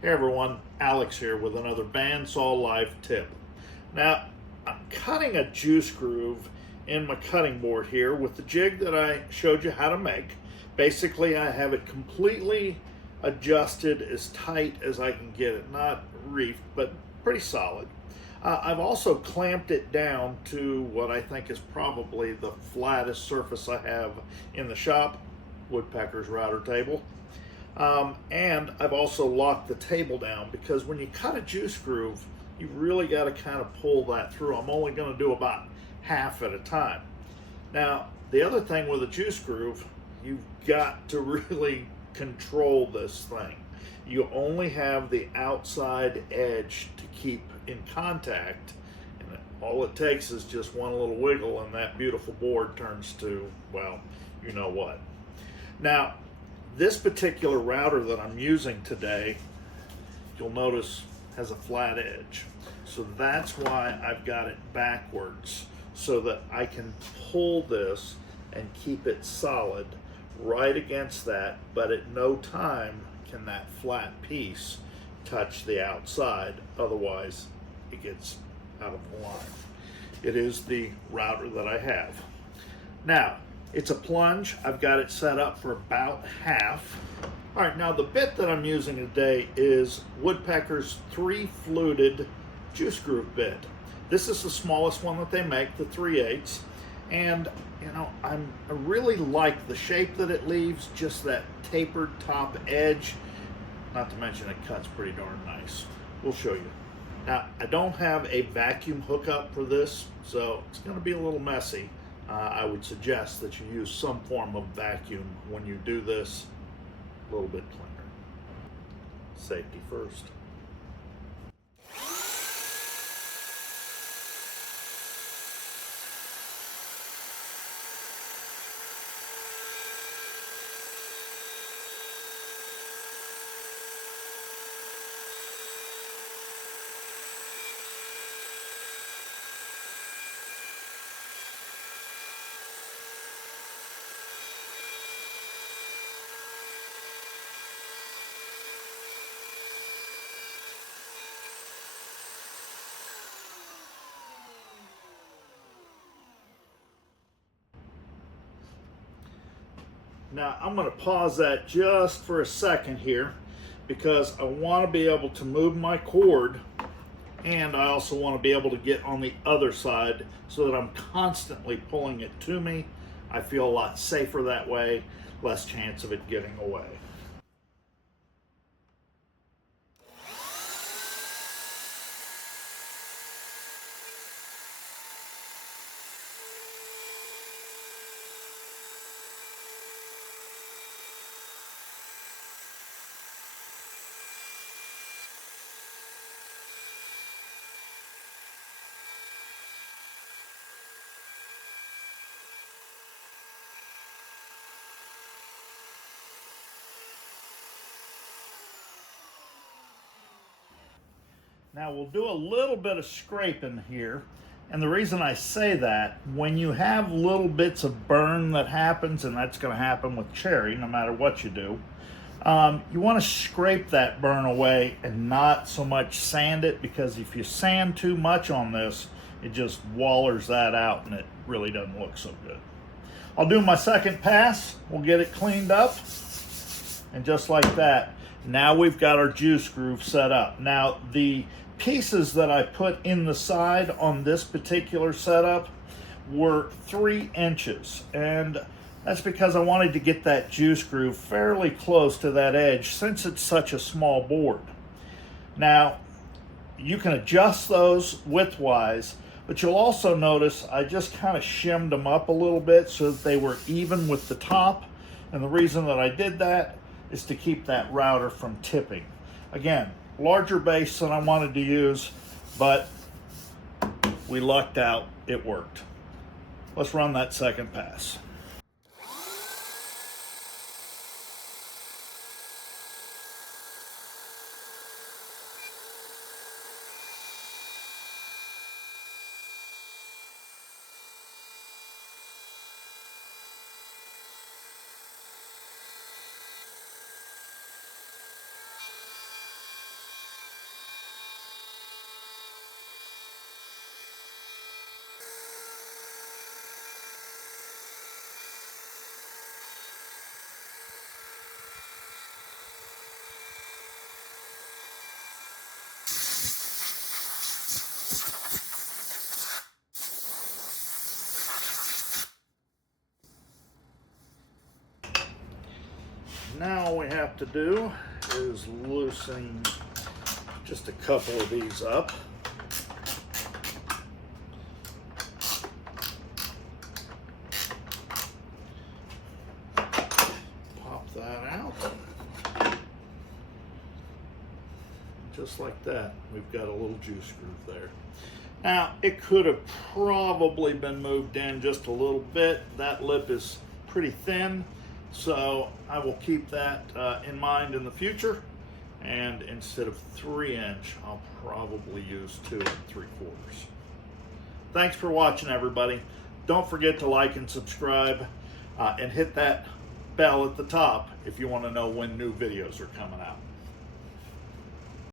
Hey everyone, Alex here with another bandsaw life tip. Now, I'm cutting a juice groove in my cutting board here with the jig that I showed you how to make. Basically, I have it completely adjusted as tight as I can get it. Not reefed, but pretty solid. I've also clamped it down to what I think is probably the flattest surface I have in the shop, woodpecker's router table. And I've also locked the table down because when you cut a juice groove, you really got to kind of pull that through. I'm only going to do about half at a time. Now, the other thing with a juice groove, you've got to really control this thing. You only have the outside edge to keep in contact, and all it takes is just one little wiggle and that beautiful board turns to, well, you know what. Now, this particular router that I'm using today, you'll notice has a flat edge. So that's why I've got it backwards, so that I can pull this and keep it solid right against that, but at no time can that flat piece touch the outside, otherwise it gets out of the line. It is the router that I have. Now, it's a plunge. I've got it set up for about half. All right, now the bit that I'm using today is Woodpecker's 3-fluted juice groove bit. This is the smallest one that they make, the 3/8. And you know, I really like the shape that it leaves, just that tapered top edge. Not to mention it cuts pretty darn nice. We'll show you. Now, I don't have a vacuum hookup for this, so it's gonna be a little messy. I would suggest that you use some form of vacuum when you do this. A little bit cleaner. Safety first. Now I'm going to pause that just for a second here because I want to be able to move my cord, and I also want to be able to get on the other side so that I'm constantly pulling it to me. I feel a lot safer that way, less chance of it getting away. Now we'll do a little bit of scraping here. And the reason I say that, when you have little bits of burn that happens, and that's going to happen with cherry no matter what you do, you want to scrape that burn away and not so much sand it, because if you sand too much on this, it just wallers that out and it really doesn't look so good. I'll do my second pass. We'll get it cleaned up. And just like that, now we've got our juice groove set up. Now, the pieces that I put in the side on this particular setup were 3 inches. And that's because I wanted to get that juice groove fairly close to that edge since it's such a small board. Now, you can adjust those widthwise, but you'll also notice I just kind of shimmed them up a little bit so that they were even with the top. And the reason that I did that is to keep that router from tipping. Again, larger base than I wanted to use, but we lucked out, it worked. Let's run that second pass. to do is loosen just a couple of these up. Pop that out. Just like that, we've got a little juice groove there. Now, it could have probably been moved in just a little bit. That lip is pretty thin, so I will keep that in mind in the future. And instead of 3-inch, I'll probably use 2 3/4. Thanks for watching, everybody. Don't forget to like and subscribe and hit that bell at the top if you want to know when new videos are coming out.